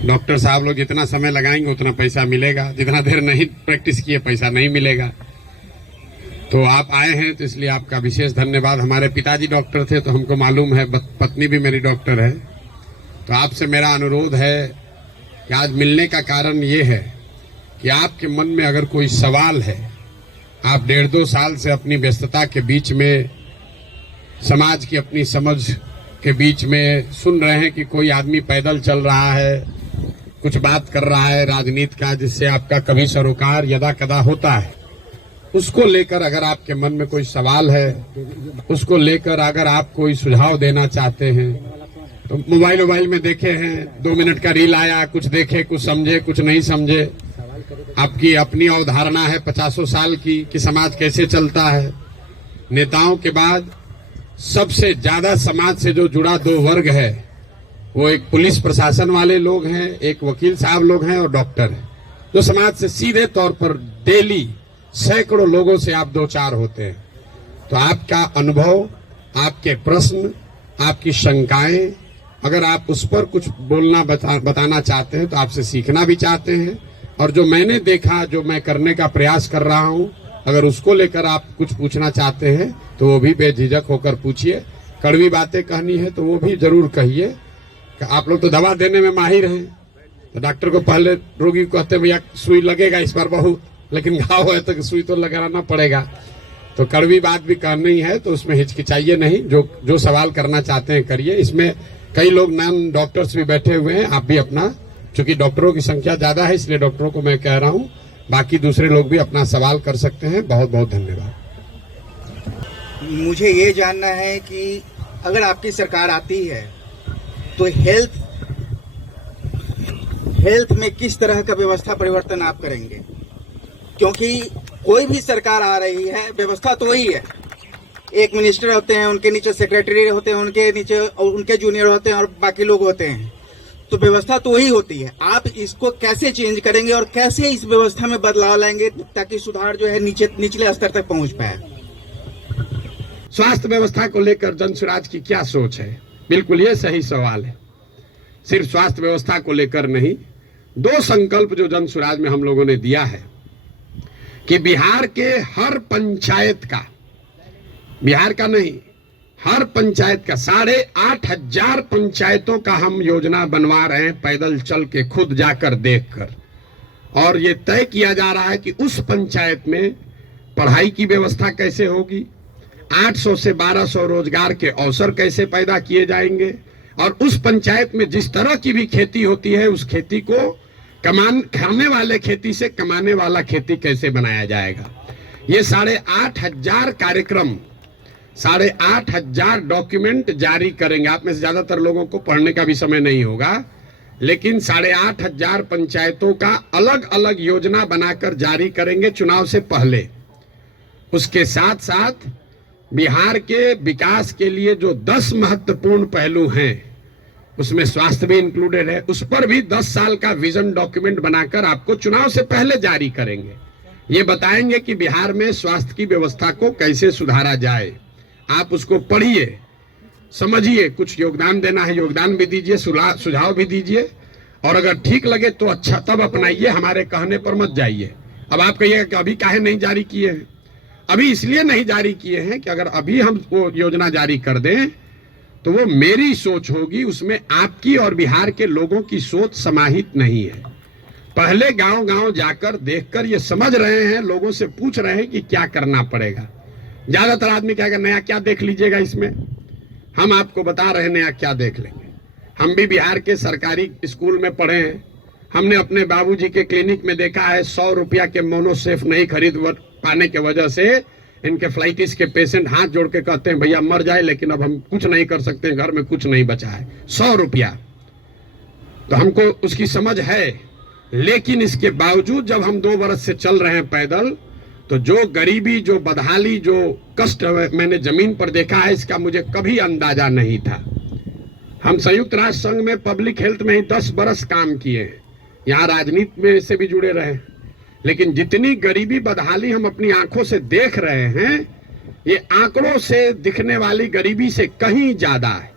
Doctor साहब लोग जितना समय लगाएंगे उतना पैसा मिलेगा, जितना देर नहीं प्रैक्टिस किए पैसा नहीं मिलेगा। तो आप आए हैं तो इसलिए आपका विशेष धन्यवाद। हमारे पिताजी डॉक्टर थे तो हमको मालूम है, पत्नी भी मेरी डॉक्टर है। तो आपसे मेरा अनुरोध है कि आज मिलने का कारण ये है कि आपके मन में अगर कोई सवाल है, आप 1.5-2 साल से अपनी व्यस्तता के बीच में, समाज की अपनी समझ के बीच में सुन रहे हैं कि कोई आदमी पैदल चल रहा है, कुछ बात कर रहा है राजनीति का, जिससे आपका कभी सरोकार यदा कदा होता है। उसको लेकर अगर आपके मन में कोई सवाल है, उसको लेकर अगर आप कोई सुझाव देना चाहते हैं, तो मोबाइल में देखे हैं 2 मिनट का रील आया, कुछ देखे, कुछ समझे, कुछ नहीं समझे। आपकी अपनी अवधारणा है 50 साल की कि समाज कैसे चलता है। नेताओं के बाद सबसे ज्यादा समाज से जो जुड़ा 2 वर्ग है, वो एक पुलिस प्रशासन वाले लोग हैं, एक वकील साहब लोग हैं और डॉक्टर हैं, जो समाज से सीधे तौर पर डेली सैकड़ों लोगों से आप 2-4 होते हैं। तो आपका अनुभव, आपके प्रश्न, आपकी शंकाएं, अगर आप उस पर कुछ बोलना बताना चाहते हैं तो आपसे सीखना भी चाहते हैं, और जो मैंने देखा, जो मैं करने का प्रयास कर रहा हूं, अगर उसको लेकर आप कुछ पूछना चाहते हैं तो वो भी बेझिझक होकर पूछिए। कड़वी बातें कहनी है तो वो भी जरूर कहिए। आप लोग तो दवा देने में माहिर हैं, तो डॉक्टर को पहले रोगी को कहते हैं भैया सुई लगेगा इस बार बहुत, लेकिन घाव है तो सुई तो लगाना पड़ेगा। तो कड़वी बात भी कहनी है तो उसमें हिचकिचाइए नहीं, जो सवाल करना चाहते हैं करिए। इसमें कई लोग नॉन डॉक्टर्स भी बैठे हुए हैं, आप भी अपना, चूंकि डॉक्टरों की संख्या ज्यादा है इसलिए डॉक्टरों को मैं कह रहा हूं, बाकी दूसरे लोग भी अपना सवाल कर सकते हैं। बहुत बहुत धन्यवाद। मुझे ये जानना है कि अगर आपकी सरकार आती है तो हेल्थ में किस तरह का व्यवस्था परिवर्तन आप करेंगे? क्योंकि कोई भी सरकार आ रही है, व्यवस्था तो वही है। एक मिनिस्टर होते हैं, उनके नीचे सेक्रेटरी होते हैं, उनके नीचे उनके जूनियर होते हैं और बाकी लोग होते हैं, तो व्यवस्था तो वही होती है। आप इसको कैसे चेंज करेंगे और कैसे इस व्यवस्था में बदलाव लाएंगे ताकि सुधार जो है निचले स्तर तक पहुंच पाए? स्वास्थ्य व्यवस्था को लेकर जनसुराज की क्या सोच है? बिल्कुल ये सही सवाल है। सिर्फ स्वास्थ्य व्यवस्था को लेकर नहीं, 2 संकल्प जो जनसुराज में हम लोगों ने दिया है कि बिहार के हर पंचायत का, बिहार का नहीं, हर पंचायत का 8,500 पंचायतों का हम योजना बनवा रहे हैं, पैदल चल के, खुद जाकर देखकर। और ये तय किया जा रहा है कि उस पंचायत में पढ़ाई की व्यवस्था कैसे होगी, 800 से 1200 रोजगार के अवसर कैसे पैदा किए जाएंगे, और उस पंचायत में जिस तरह की भी खेती होती है उस खेती को खाने वाले खेती से कमाने वाला खेती कैसे बनाया जाएगा। ये 8,500 कार्यक्रम, 8,500 डॉक्यूमेंट जारी करेंगे। आप में से ज्यादातर लोगों को पढ़ने का भी समय नहीं होगा, लेकिन 8,500 पंचायतों का अलग अलग योजना बनाकर जारी करेंगे चुनाव से पहले। उसके साथ साथ बिहार के विकास के लिए जो 10 महत्वपूर्ण पहलू हैं, उसमें स्वास्थ्य भी इंक्लूडेड है, उस पर भी 10 साल का विजन डॉक्यूमेंट बनाकर आपको चुनाव से पहले जारी करेंगे। ये बताएंगे कि बिहार में स्वास्थ्य की व्यवस्था को कैसे सुधारा जाए। आप उसको पढ़िए, समझिए, कुछ योगदान देना है योगदान भी दीजिए, सुझाव भी दीजिए, और अगर ठीक लगे तो अच्छा तब अपनाइए, हमारे कहने पर मत जाइए। अब आप कहिएगा कि अभी काहे नहीं जारी किए हैं? अभी इसलिए नहीं जारी किए हैं कि अगर अभी हम वो योजना जारी कर दें तो वो मेरी सोच होगी, उसमें आपकी और बिहार के लोगों की सोच समाहित नहीं है। पहले गांव गांव जाकर देखकर ये समझ रहे हैं, लोगों से पूछ रहे हैं कि क्या करना पड़ेगा। ज्यादातर आदमी कहेगा नया क्या देख लीजिएगा इसमें। हम आपको बता रहे हैं नया क्या देख लेंगे। हम भी बिहार के सरकारी स्कूल में पढ़े हैं, हमने अपने बाबूजी के क्लिनिक में देखा है 100 रुपया के मोनोसेफ नहीं खरीद पाने के वजह से इनके फ्लाइटिस के पेशेंट हाथ जोड़ के कहते हैं भैया मर जाए, लेकिन अब हम कुछ नहीं कर सकते, घर में कुछ नहीं बचा है, 100 रुपया। तो हमको उसकी समझ है, लेकिन इसके बावजूद जब हम 2 बरस से चल रहे हैं पैदल, तो जो गरीबी, जो बदहाली, जो कष्ट मैंने जमीन पर देखा है, इसका मुझे कभी अंदाजा नहीं था। हम संयुक्त राष्ट्र संघ में पब्लिक हेल्थ में ही 10 बरस काम किए हैं, यहाँ राजनीति में से भी जुड़े रहे, लेकिन जितनी गरीबी बदहाली हम अपनी आंखों से देख रहे हैं, ये आंकड़ों से दिखने वाली गरीबी से कहीं ज्यादा है।